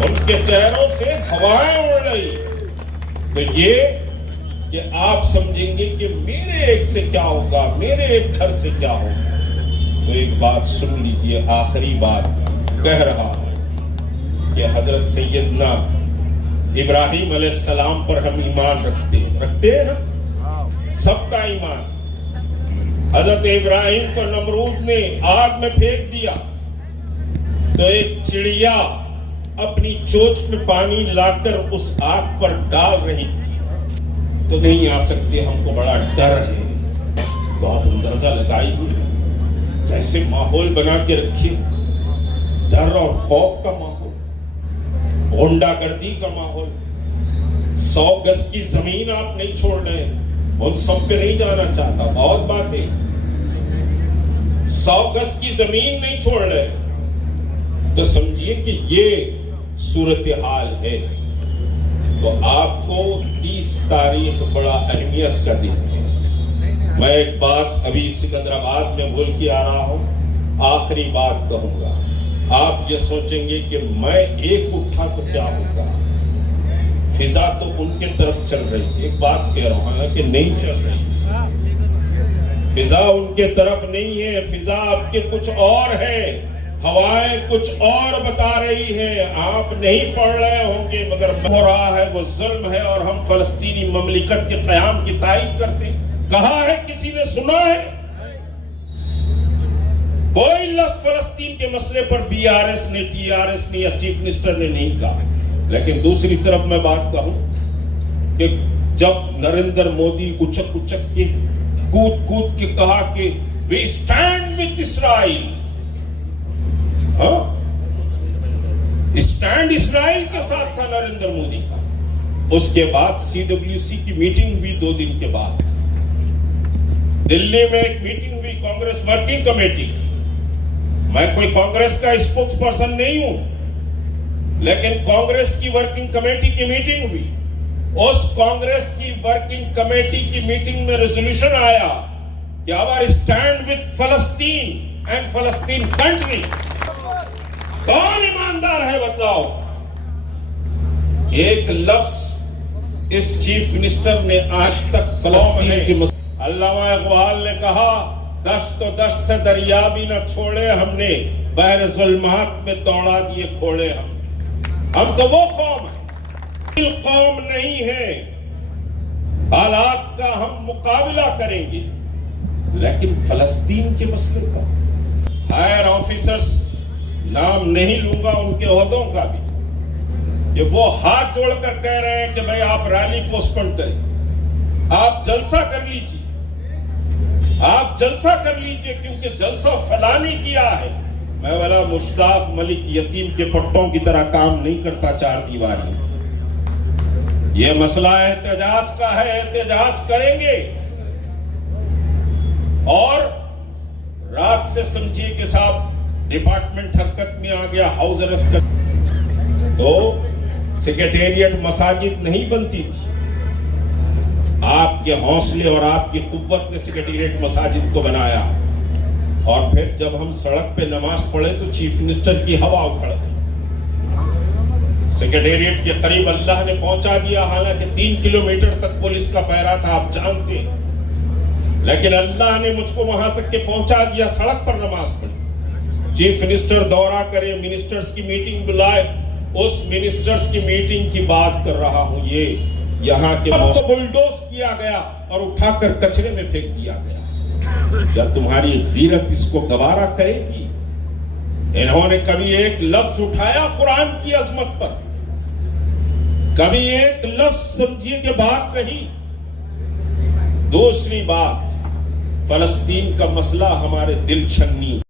ان کے چہروں سے ہوائیں اڑ رہی، تو یہ کہ آپ سمجھیں گے کہ میرے ایک سے کیا ہوگا، میرے ایک گھر سے کیا ہوگا۔ تو ایک بات سن لیجئے، آخری بات کہہ رہا ہوں کہ حضرت سیدنا ابراہیم علیہ السلام پر ہم ایمان رکھتے ہیں نا، سب کا ایمان۔ حضرت ابراہیم کو نمرود نے آگ میں پھینک دیا تو ایک چڑیا اپنی چونچ میں پانی لا کر اس آگ پر ڈال رہی تھی، تو نہیں آ سکتے، ہم کو بڑا ڈر ہے۔ تو آپ اندازہ لگائیے کیسے ماحول بنا کے رکھیے، ڈر اور خوف کا ماحول، غنڈہ گردی کا ماحول۔ 100 گز کی زمین آپ نہیں چھوڑ رہے، ان سب پہ نہیں جانا چاہتا، بہت باتیں۔ 100 گز کی زمین نہیں چھوڑ رہے تو سمجھیے کہ یہ صورتحال ہے۔ تو آپ کو 30 تاریخ بڑا اہمیت کا دن ہے۔ میں ایک بات ابھی سکندرآباد میں بول کے آ رہا ہوں، آخری بات کہوں گا۔ آپ یہ سوچیں گے کہ میں ایک اٹھا تو کیا ہوگا، فضا تو ان کے طرف چل رہی ہے۔ ایک بات کہہ رہا ہوں کہ نہیں چل رہی، فضا ان کے طرف نہیں ہے، فضا آپ کے کچھ اور ہے، ہوائیں کچھ اور بتا رہی ہے۔ آپ نہیں پڑھ رہے ہوں گے مگر ہو رہا ہے وہ ظلم ہے، اور ہم فلسطینی مملکت کے قیام کی تائید کرتے ہیں۔ کہا ہے کسی نے، سنا ہے؟ کوئی لفظ فلسطین کے مسئلے پر بی آر ایس نے، ٹی آر ایس نے یا چیف منسٹر نے نہیں کہا۔ لیکن دوسری طرف میں بات کہوں کہ جب نریندر مودی اچک کے کود کے کہا کہ we stand with Israel, stand Israel کے ساتھ تھا نریندر مودی کا۔ اس کے بعد سی ڈبلیو سی کی میٹنگ ہوئی 2 دن کے بعد، دلی میں ایک میٹنگ ہوئی کانگریس ورکنگ کمیٹی کی۔ میں کوئی کانگریس کا اسپوکس پرسن نہیں ہوں، لیکن کانگریس کی ورکنگ کمیٹی کی میٹنگ ہوئی۔ اس کانگریس کی ورکنگ کمیٹی کی میٹنگ میں ریزولوشن آیا کہ our stand with فلسطین and فلسطین کنٹری۔ کون ایماندار ہے بتاؤ؟ ایک لفظ اس چیف منسٹر نے آج تک فلسطین کی علامہ اقبال نے کہا، دشت و دشت دریا بھی نہ چھوڑے ہم نے، بحر ظلمات میں دوڑا دیے کھوڑے ہم تو وہ قوم ہے، قوم نہیں ہے۔ حالات کا ہم مقابلہ کریں گے، لیکن فلسطین کے مسئلے کا ہائر آفیسرز، نام نہیں لوں گا ان کے عہدوں کا بھی، کہ وہ ہاتھ جوڑ کر کہہ رہے ہیں کہ بھئی آپ ریلی پوسٹپون کریں، آپ جلسہ کر لیجئے، آپ جلسہ کر لیجئے، کیونکہ جلسہ فلاں نے کیا ہے۔ میں والا مشتاق ملک یتیم کے پٹوں کی طرح کام نہیں کرتا چار دیواری۔ یہ مسئلہ احتجاج کا ہے، احتجاج کریں گے، اور رات سے سمجھیے کہ صاحب ڈپارٹمنٹ حرکت میں آ گیا، ہاؤس ارسٹ کر، تو سیکریٹریٹ مساجد نہیں بنتی تھی۔ آپ کے حوصلے اور آپ کی قوت نے سیکریٹریٹ مساجد کو بنایا، اور پھر جب ہم سڑک پہ نماز پڑھے تو چیف منسٹر کی ہوا اکھڑ گئی۔ سیکریٹریٹ کے قریب اللہ نے پہنچا دیا، حالانکہ 3 کلومیٹر تک پولیس کا پہرا تھا، آپ جانتے ہیں، لیکن اللہ نے مجھ کو وہاں تک کے پہنچا دیا، سڑک پر نماز پڑھی۔ چیف منسٹر دورہ کرے، منسٹرز کی میٹنگ بلائے، اس منسٹرز کی میٹنگ کی بات کر رہا ہوں۔ یہ یہاں کے بلڈوز کیا گیا اور اٹھا کر کچرے میں پھینک دیا گیا۔ کیا تمہاری غیرت اس کو گوارا کرے گی؟ انہوں نے کبھی ایک لفظ اٹھایا قرآن کی عظمت پر؟ کبھی ایک لفظ سمجھیے کہ بات کہی؟ دوسری بات، فلسطین کا مسئلہ ہمارے دل چھنی